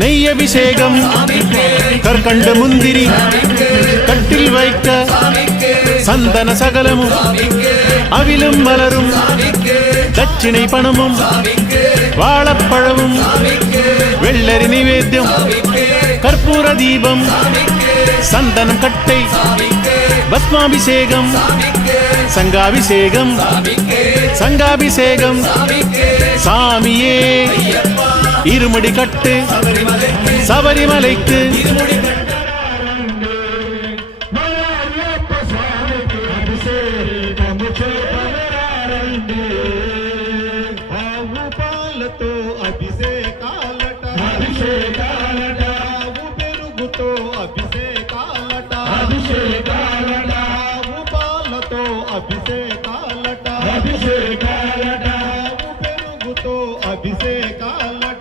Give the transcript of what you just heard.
நெய்யபிஷேகம் கற்கண்டு முந்திரி கட்டில் வைக்க சந்தன சகலமும் அவிலும் மலரும் தட்சிணை பணமும் வாழைப்பழமும் வெள்ளரி நிவேத்தியம் கற்பூர தீபம் சந்தனம் கட்டை பத்மாபிஷேகம் சங்காபிஷேகம் சங்காபிஷேகம் சாமியே இருமுடி கட்டு சபரிமலைக்கு అభిషేకాలట